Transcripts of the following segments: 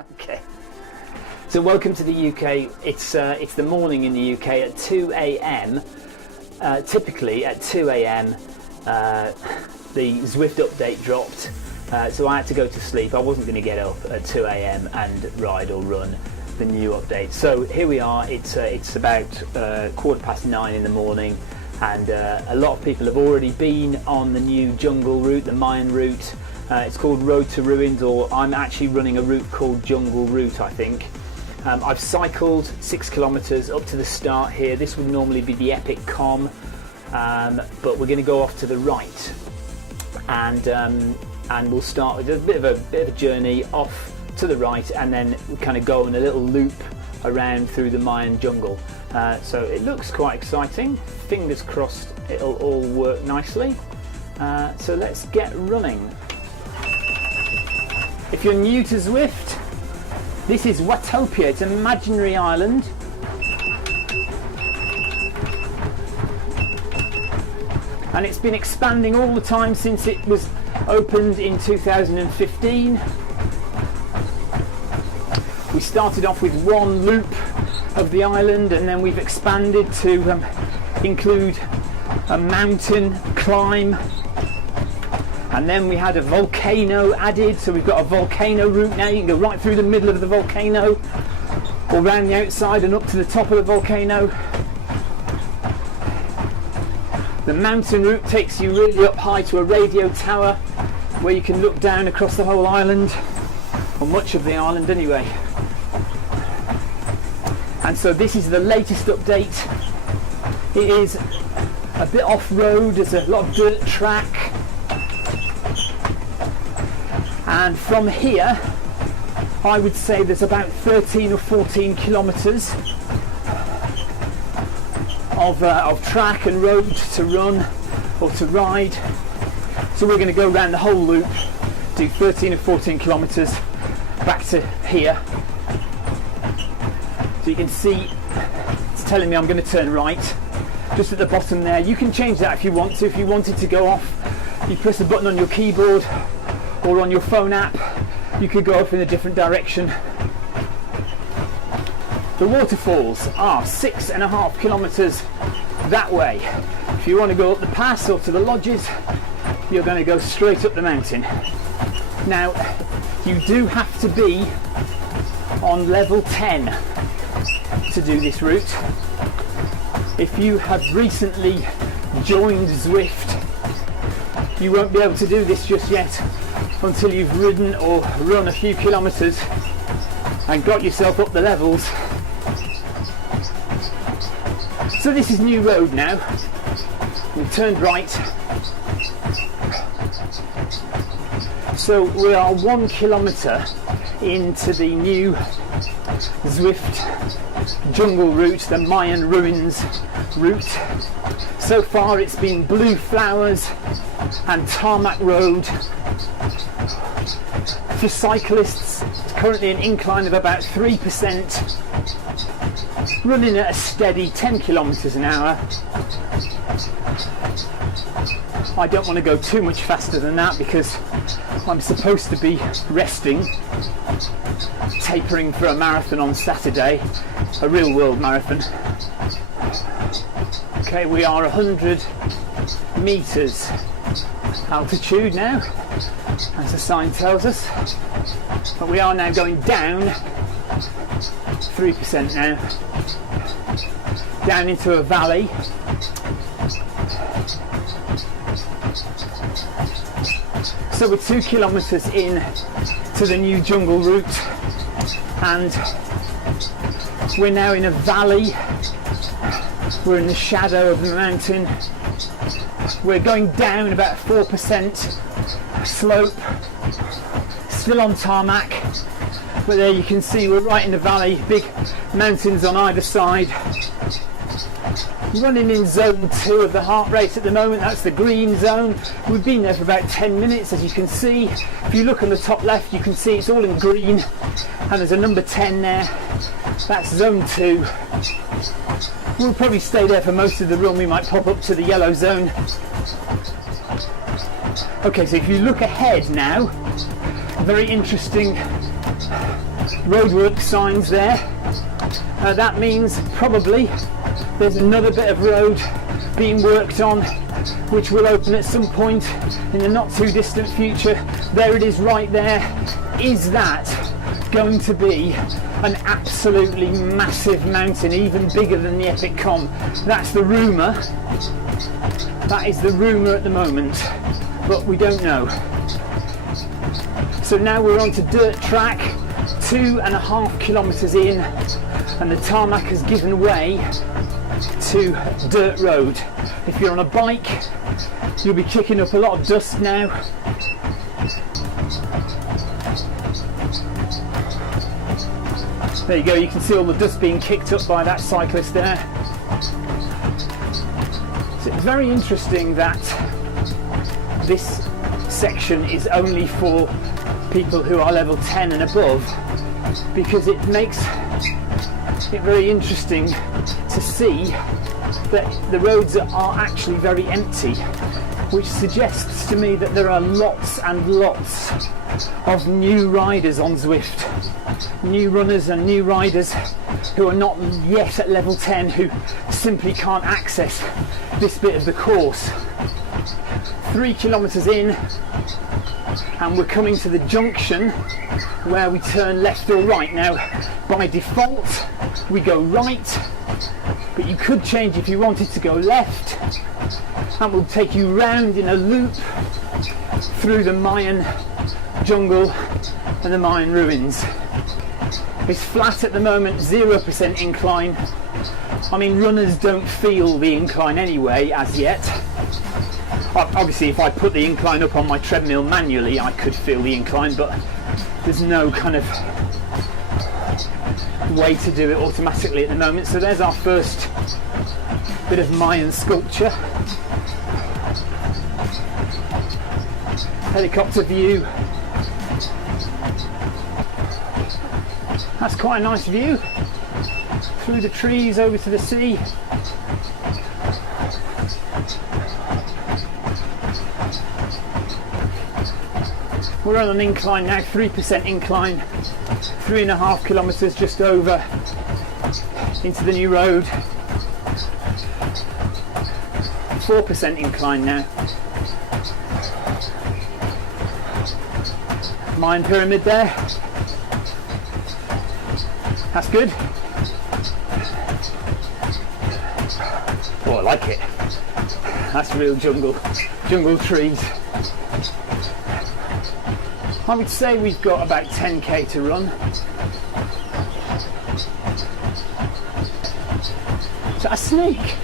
Okay. So welcome to the UK. It's the morning in the UK at 2 a.m. Typically at 2 a.m. The Zwift update dropped, so I had to go to sleep. I wasn't going to get up at 2 a.m. and ride or run the new update. So here we are. It's about 9:15 in the morning, and a lot of people have already been on the new jungle route, the Mayan route. It's called Road to Ruins, or I'm actually running a route called Jungle Route, I think. I've cycled 6 kilometers up to the start here. This would normally be the Epic Com, but we're going to go off to the right, and we'll start with a bit of a journey off to the right, and then we kind of go on a little loop around through the Mayan jungle. So it looks quite exciting. Fingers crossed it'll all work nicely. So let's get running. If you're new to Zwift, this is Watopia. It's an imaginary island. And it's been expanding all the time since it was opened in 2015. We started off with one loop of the island, and then we've expanded to include a mountain climb. And then we had a volcano added, so we've got a volcano route now. You can go right through the middle of the volcano, or around the outside and up to the top of the volcano. The mountain route takes you really up high to a radio tower, where you can look down across the whole island, or much of the island anyway. And so this is the latest update. It is a bit off-road, there's a lot of dirt track. And from here, I would say there's about 13 or 14 kilometres of track and road to run or to ride. So we're going to go around the whole loop, do 13 or 14 kilometres back to here. So you can see it's telling me I'm going to turn right just at the bottom there. You can change that if you want to. If you wanted to go off, you press a button on your keyboard or on your phone app, you could go off in a different direction. The waterfalls are 6.5 kilometres that way. If you want to go up the pass or to the lodges, you're going to go straight up the mountain. Now, you do have to be on level 10 to do this route. If you have recently joined Zwift, you won't be able to do this just yet until you've ridden or run a few kilometres and got yourself up the levels. So this is new road now. We've turned right. So we are 1 kilometre into the new Zwift jungle route, the Mayan ruins route. So far it's been blue flowers and tarmac road. For cyclists, it's currently an incline of about 3%, running at a steady 10 kilometres an hour. I don't want to go too much faster than that because I'm supposed to be resting, tapering for a marathon on Saturday, a real world marathon. Okay, we are 100 metres altitude now, as the sign tells us, but we are now going down 3% now, down into a valley. So we're 2 kilometres in to the new jungle route, and we're now in a valley. We're in the shadow of the mountain. We're going down about 4% slope, still on tarmac, but there you can see we're right in the valley, big mountains on either side. Running in zone 2 of the heart rate at the moment, that's the green zone. We've been there for about 10 minutes, as you can see. If you look on the top left, you can see it's all in green, and there's a number 10 there. That's zone 2. We'll probably stay there for most of the run. We might pop up to the yellow zone. Okay, so if you look ahead now, a very interesting roadwork signs there. That means probably there's another bit of road being worked on, which will open at some point in the not too distant future. There it is right there. Is that going to be an absolutely massive mountain, even bigger than the Epic Com? That's the rumour. That is the rumour at the moment, but we don't know. So now we're on to dirt track, 2.5 kilometres in, and the tarmac has given way to dirt road. If you're on a bike, you'll be kicking up a lot of dust now. There you go, you can see all the dust being kicked up by that cyclist there. So it's very interesting that this section is only for people who are level 10 and above, because it makes it very interesting to see that the roads are actually very empty, which suggests to me that there are lots and lots of new riders on Zwift, new runners and new riders who are not yet at level 10, who simply can't access this bit of the course. 3 kilometres in, and we're coming to the junction where we turn left or right. Now, by default, we go right, but you could change if you wanted to go left, and we'll take you round in a loop through the Mayan jungle and the Mayan ruins. It's flat at the moment, 0% incline. I mean, runners don't feel the incline anyway, as yet. Obviously, if I put the incline up on my treadmill manually, I could feel the incline, but there's no kind of way to do it automatically at the moment. So there's our first bit of Mayan sculpture. Helicopter view. That's quite a nice view. Through the trees over to the sea. We're on an incline now, 3% incline, 3.5 kilometres just over into the new road. 4% incline now. Mayan pyramid there. That's good. Oh, I like it. That's real jungle trees. I would say we've got about 10k to run. Is that a snake?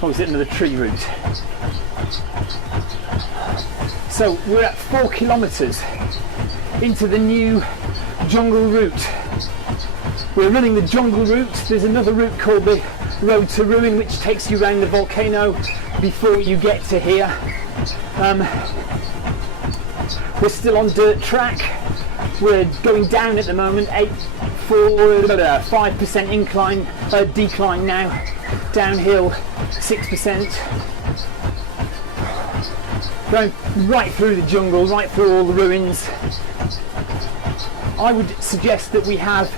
Or is it another tree root? So we're at 4 kilometres into the new jungle route. We're running the jungle route. There's another route called the Road to Ruin, which takes you around the volcano before you get to here. We're still on dirt track. We're going down at the moment, 5% incline, decline now, downhill 6%. Going right through the jungle, right through all the ruins. I would suggest that we have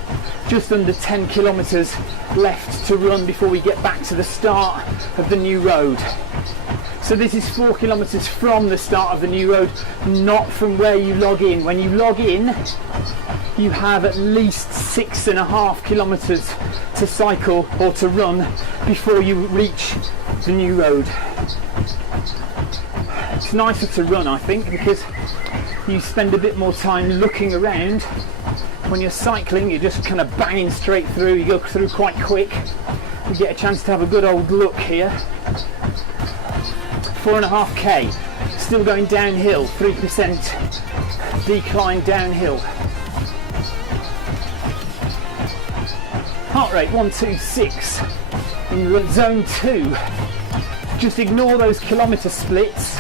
just under 10 kilometres left to run before we get back to the start of the new road. So this is 4 kilometres from the start of the new road, not from where you log in. When you log in, you have at least 6.5 kilometres to cycle or to run before you reach the new road. It's nicer to run, I think, because you spend a bit more time looking around. When you're cycling, you're just kind of banging straight through. You go through quite quick. You get a chance to have a good old look here. 4.5k, still going downhill, 3% decline downhill. Heart rate 126 in zone 2. Just ignore those kilometre splits.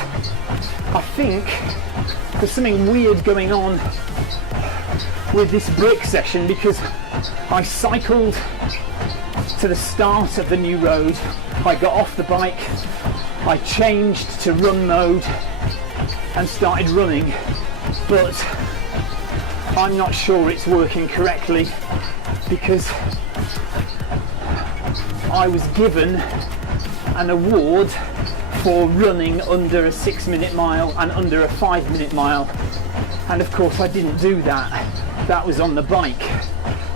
I think there's something weird going on with this brick session, because I cycled to the start of the new road, I got off the bike, I changed to run mode and started running, but I'm not sure it's working correctly, because I was given an award for running under a 6-minute mile and under a 5-minute mile, and of course I didn't do that. That was on the bike.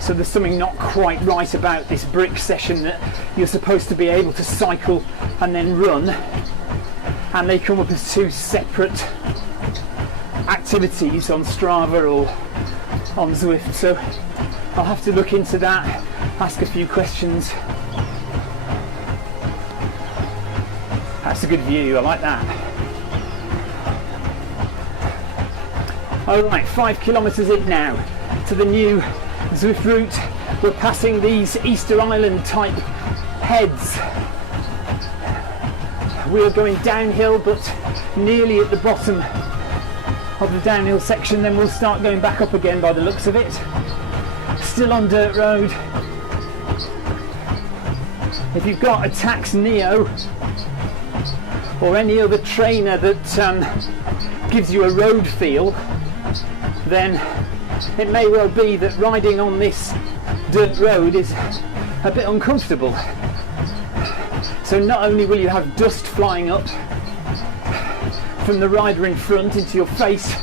So there's something not quite right about this brick session, that you're supposed to be able to cycle and then run, and they come up as two separate activities on Strava or on Zwift. So I'll have to look into that, ask a few questions. That's a good view, I like that. Alright, 5 kilometres in now to the new Zwift route. We're passing these Easter Island type heads. We're going downhill, but nearly at the bottom of the downhill section, then we'll start going back up again by the looks of it. Still on dirt road. If you've got a Tax Neo or any other trainer that gives you a road feel, then it may well be that riding on this dirt road is a bit uncomfortable. So not only will you have dust flying up from the rider in front into your face,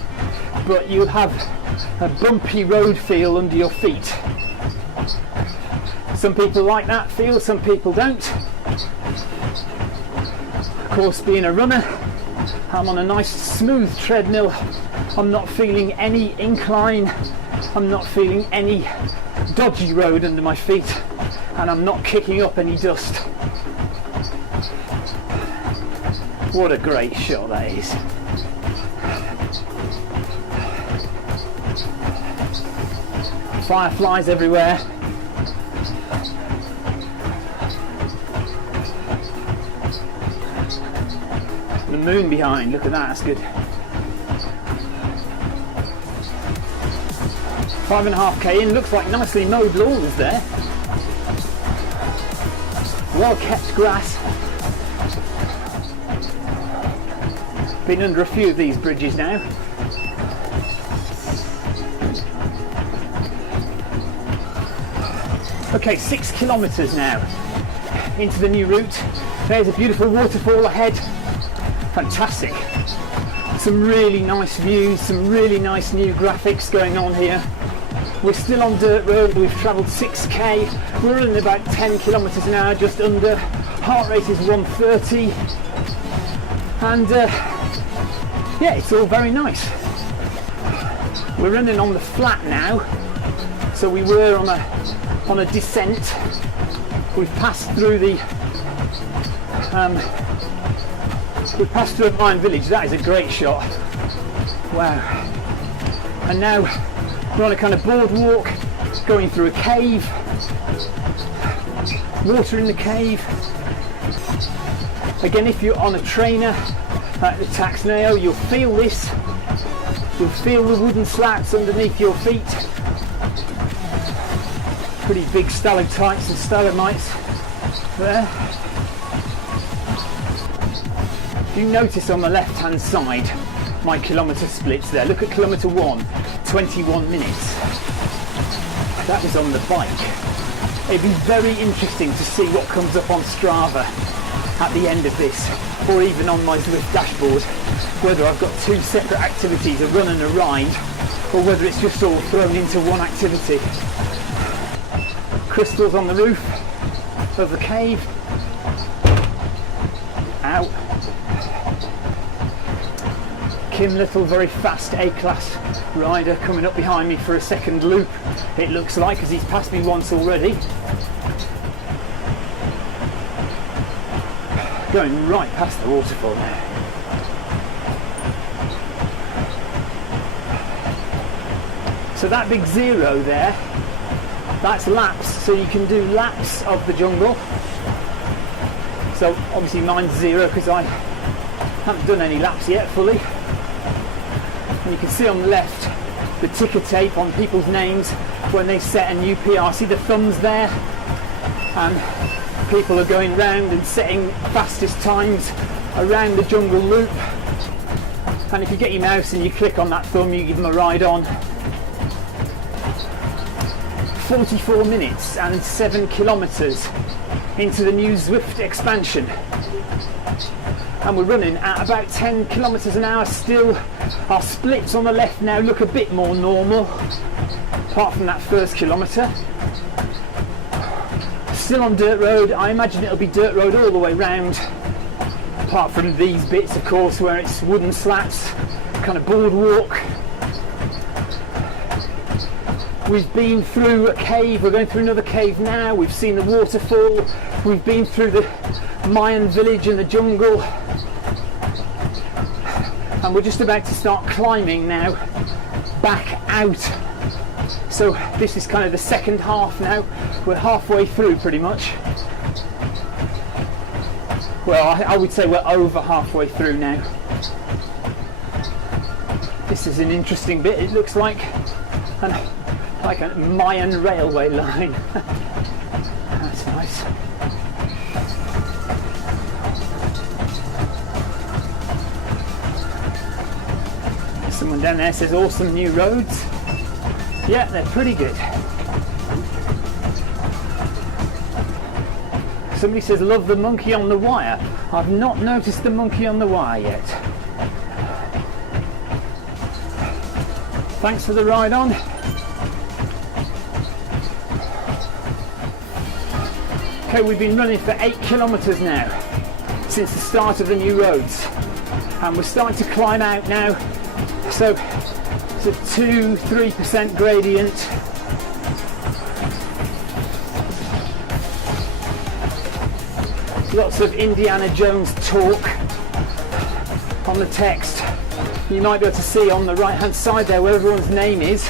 but you'll have a bumpy road feel under your feet. Some people like that feel, some people don't. Of course, being a runner, I'm on a nice smooth treadmill. I'm not feeling any incline, I'm not feeling any dodgy road under my feet, and I'm not kicking up any dust. What a great shot that is. Fireflies everywhere. The moon behind, look at that, that's good. 5.5k in, looks like nicely mowed lawns there. Well kept grass. Been under a few of these bridges now. Okay, 6 kilometres now into the new route. There's a beautiful waterfall ahead. Fantastic. Some really nice views, some really nice new graphics going on here. We're still on dirt road, we've travelled 6k, we're running about 10 kilometres an hour, just under. Heart rate is 130, and yeah, it's all very nice. We're running on the flat now, so we were on a descent. We've passed through the we've passed through a Mayan village. That is a great shot. Wow. And now we're on a kind of boardwalk going through a cave. Water in the cave. Again, if you're on a trainer like the Tax Neo, you'll feel this. You'll feel the wooden slats underneath your feet. Pretty big stalactites and stalagmites there. You notice on the left hand side my kilometre splits there. Look at kilometre 1, 21 minutes. That was on the bike. It'd be very interesting to see what comes up on Strava at the end of this, or even on my Zwift dashboard, whether I've got two separate activities, a run and a ride, or whether it's just all thrown into one activity. Crystals on the roof of the cave. Ow. Kim Little, very fast A-class rider, coming up behind me for a second loop, it looks like, as he's passed me once already. Going right past the waterfall now. So that big zero there, that's laps, so you can do laps of the jungle. So obviously mine's 0 because I haven't done any laps yet fully. And you can see on the left the ticker tape on people's names when they set a new PR. See the thumbs there? And people are going round and setting fastest times around the jungle loop. And if you get your mouse and you click on that thumb, you give them a ride on. 44 minutes and 7 kilometres into the new Zwift expansion, and we're running at about 10 kilometres an hour still. Our splits on the left now look a bit more normal, apart from that first kilometre. Still on dirt road. I imagine it'll be dirt road all the way round, apart from these bits of course where it's wooden slats, kind of boardwalk. We've been through a cave, we're going through another cave now, we've seen the waterfall, we've been through the Mayan village and the jungle, and we're just about to start climbing now back out. So this is kind of the second half now, we're halfway through pretty much. Well, I would say we're over halfway through now. This is an interesting bit, it looks like a Mayan railway line. That's nice. Someone down there says awesome new roads. Yeah, they're pretty good. Somebody says love the monkey on the wire. I've not noticed the monkey on the wire yet. Thanks for the ride on. Okay, we've been running for 8 kilometres now since the start of the new roads, and we're starting to climb out now. So it's a 2-3% gradient. Lots of Indiana Jones talk on the text. You might be able to see on the right hand side there where everyone's name is.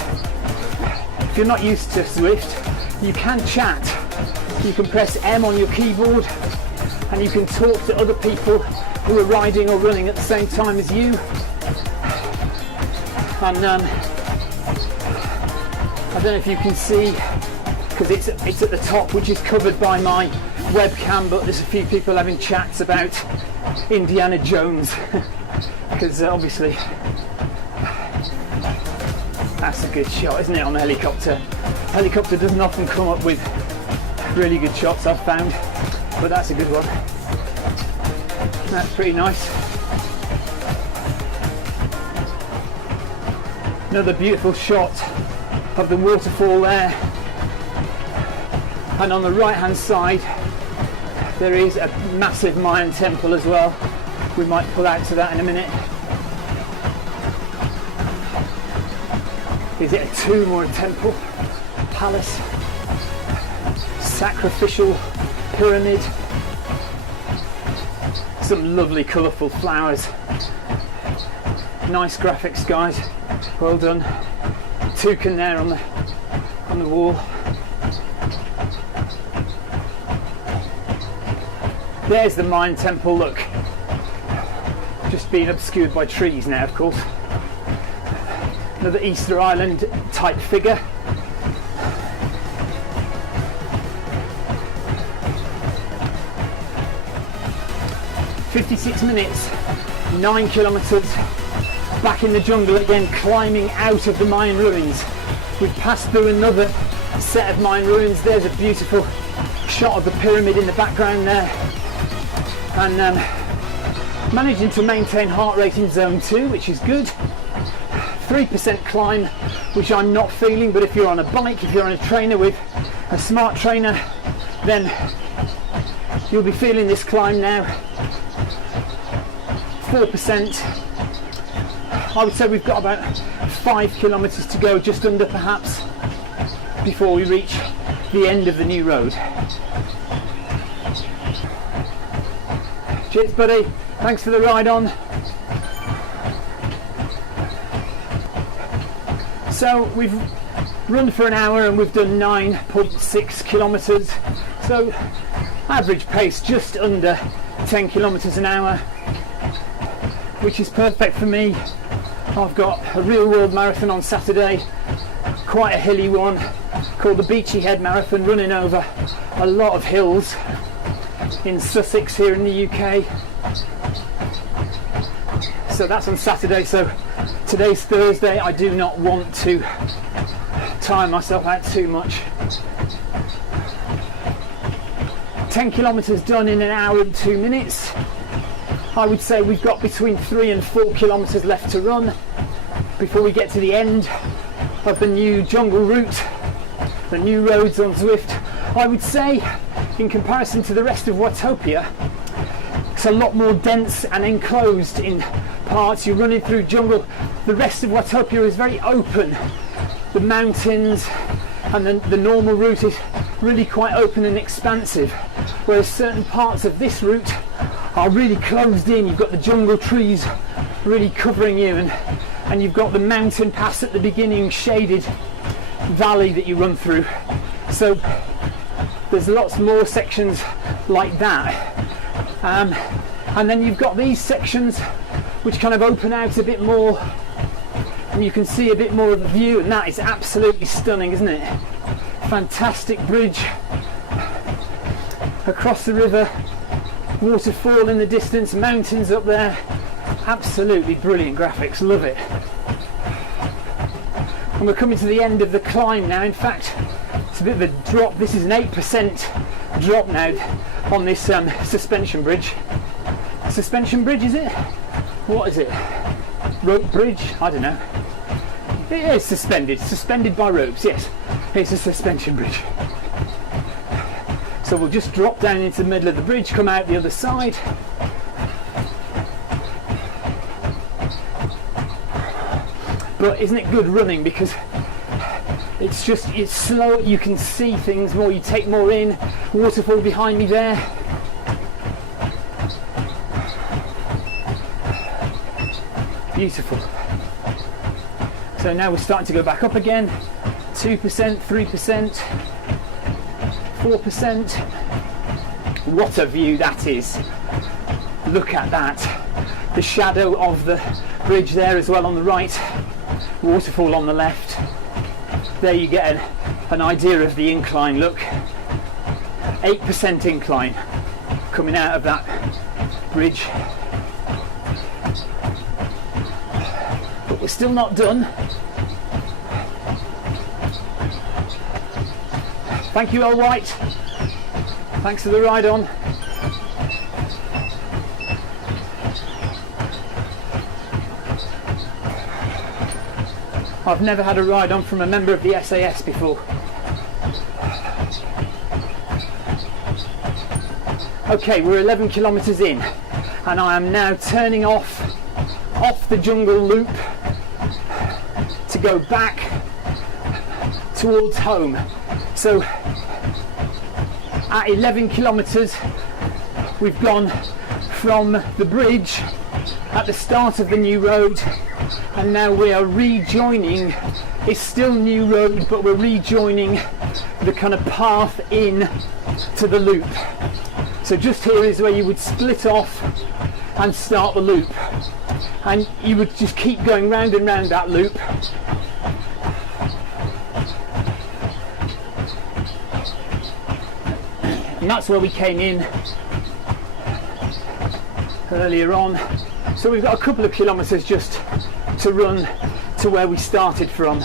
If you're not used to Zwift, you can chat. You can press M on your keyboard and you can talk to other people who are riding or running at the same time as you. And I don't know if you can see, because it's at the top, which is covered by my webcam, but there's a few people having chats about Indiana Jones because obviously that's a good shot, isn't it, on a helicopter? Helicopter doesn't often come up with really good shots, I've found, but that's a good one. That's pretty nice. Another beautiful shot of the waterfall there, and on the right hand side there is a massive Mayan temple as well. We might pull out to that in a minute. Is it a tomb or a temple? Palace? Sacrificial pyramid? Some lovely colourful flowers. Nice graphics, guys. Well done. Toucan there on the wall. There's the Mayan temple, look. Just being obscured by trees now, of course. Another Easter Island type figure. "56 minutes, 9 kilometres, back in the jungle again, climbing out of the Mayan ruins. We've passed through another set of Mayan ruins. There's a beautiful shot of the pyramid in the background there. And managing to maintain heart rate in zone 2, which is good. 3% climb, which I'm not feeling, but if you're on a bike, if you're on a trainer with a smart trainer, then you'll be feeling this climb now. 4%. I would say we've got about 5 kilometres to go, just under perhaps, before we reach the end of the new road. Cheers, buddy. Thanks for the ride on. So we've run for an hour and we've done 9.6 kilometres. So average pace just under 10 kilometres an hour, which is perfect for me. I've got a real world marathon on Saturday, quite a hilly one, called the Beachy Head Marathon, running over a lot of hills in Sussex here in the UK. So that's on Saturday. So today's Thursday. I do not want to tire myself out too much. 10 kilometres done in an hour and 2 minutes. I would say we've got between 3 and 4 kilometres left to run before we get to the end of the new jungle route, the new roads on Zwift. I would say, in comparison to the rest of Watopia, it's a lot more dense and enclosed in parts. You're running through jungle. The rest of Watopia is very open. The mountains and the normal route is really quite open and expansive, whereas certain parts of this route are really closed in. You've got the jungle trees really covering you, and you've got the mountain pass at the beginning, shaded valley that you run through. So there's lots more sections like that. And then you've got these sections which kind of open out a bit more, and you can see a bit more of the view, and that is absolutely stunning, isn't it? Fantastic bridge across the river, waterfall in the distance, mountains up there. Absolutely brilliant graphics, love it. And we're coming to the end of the climb now. In fact, it's a bit of a drop. This is an 8% drop now on this suspension bridge. Suspension bridge, is it? What is it? Rope bridge? I don't know. It is suspended by ropes, yes. It's a suspension bridge. So we'll just drop down into the middle of the bridge, come out the other side. But isn't it good running, because it's slow, you can see things more, you take more in. Waterfall behind me there. Beautiful. So now we're starting to go back up again. 2%, 3%, 4%. What a view that is. Look at that. The shadow of the bridge there as well on the right. Waterfall on the left. There you get an idea of the incline. Look, 8% incline coming out of that bridge. But we're still not done. Thank you, L. White. Thanks for the ride on. I've never had a ride on from a member of the SAS before. Okay, we're 11 kilometres in, and I am now turning off the jungle loop to go back towards home. So at 11 kilometres we've gone from the bridge at the start of the new road, and now we are rejoining. It's still new road, but we're rejoining the kind of path in to the loop. So just here is where you would split off and start the loop, and you would just keep going round and round that loop. And that's where we came in earlier on. So we've got a couple of kilometres just to run to where we started from.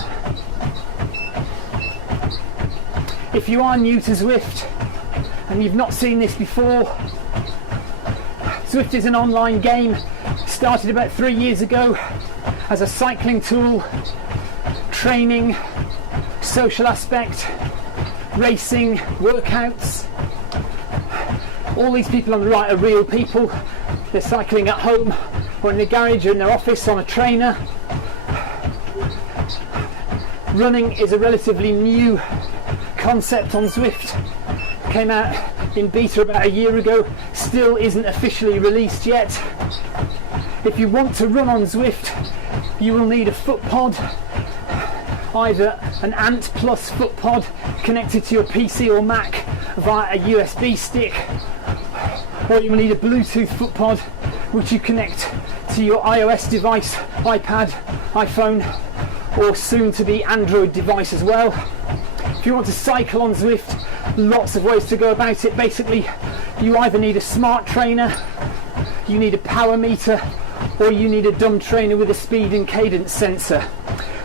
If you are new to Zwift and you've not seen this before, Zwift is an online game. Started about 3 years ago as a cycling tool, training, social aspect, racing, workouts. All these people on the right are real people. They're cycling at home or in the garage or in their office on a trainer. Running is a relatively new concept on Zwift. Came out in beta about a year ago, still isn't officially released yet. If you want to run on Zwift, you will need a foot pod, either an Ant Plus foot pod connected to your PC or Mac via a USB stick, or you will need a Bluetooth foot pod which you connect to your iOS device, iPad, iPhone, or soon to be Android device as well. If you want to cycle on Zwift, lots of ways to go about it. Basically, you either need a smart trainer, you need a power meter, or you need a dumb trainer with a speed and cadence sensor.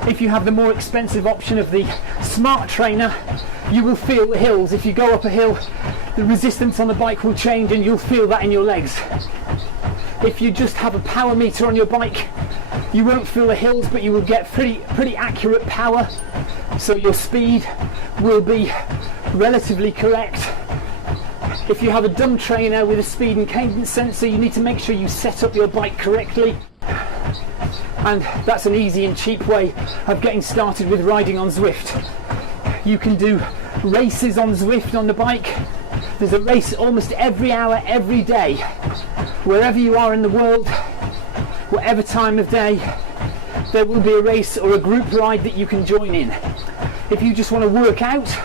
If you have the more expensive option of the smart trainer, you will feel the hills. If you go up a hill, the resistance on the bike will change and you'll feel that in your legs. If you just have a power meter on your bike, you won't feel the hills, but you will get pretty accurate power, so your speed will be relatively correct. If you have a dumb trainer with a speed and cadence sensor, you need to make sure you set up your bike correctly, and that's an easy and cheap way of getting started with riding on Zwift. You can do races on Zwift on the bike. There's a race almost every hour, every day. Wherever you are in the world, whatever time of day, there will be a race or a group ride that you can join in. If you just want to work out,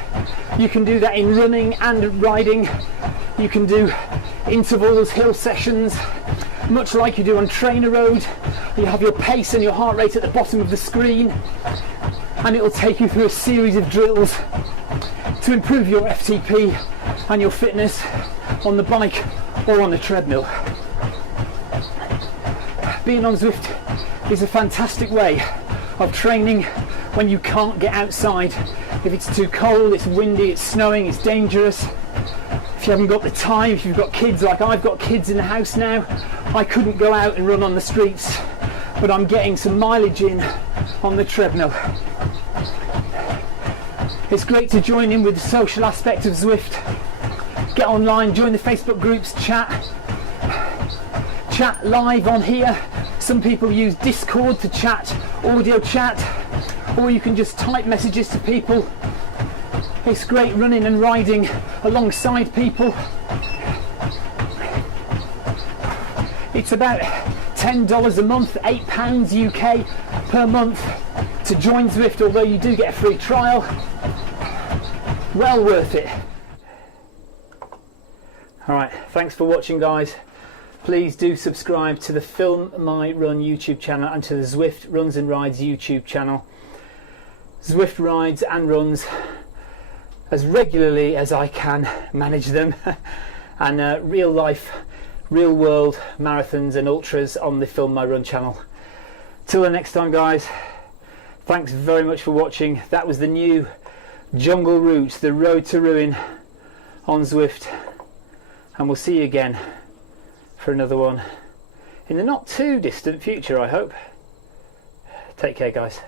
you can do that in running and riding. You can do intervals, hill sessions, much like you do on trainer road. You have your pace and your heart rate at the bottom of the screen, and it will take you through a series of drills to improve your FTP and your fitness on the bike or on the treadmill. Being on Zwift is a fantastic way of training when you can't get outside. If it's too cold, it's windy, it's snowing, it's dangerous. If you haven't got the time, if you've got kids like I've got kids in the house now, I couldn't go out and run on the streets, but I'm getting some mileage in on the treadmill. It's great to join in with the social aspect of Zwift. Get online, join the Facebook groups, chat live on here. Some people use Discord to chat, audio chat, or you can just type messages to people. It's great running and riding alongside people. It's about $10 a month, £8 UK per month to join Zwift, although you do get a free trial. Well worth it. Alright, thanks for watching, guys. Please do subscribe to the Film My Run YouTube channel and to the Zwift Runs and Rides YouTube channel. Zwift rides and runs as regularly as I can manage them, and real life, real world marathons and ultras on the Film My Run channel. Till the next time, guys, thanks very much for watching. That was the new jungle route, the Road to Ruin on Zwift, and we'll see you again for another one in the not too distant future, I hope. Take care, guys.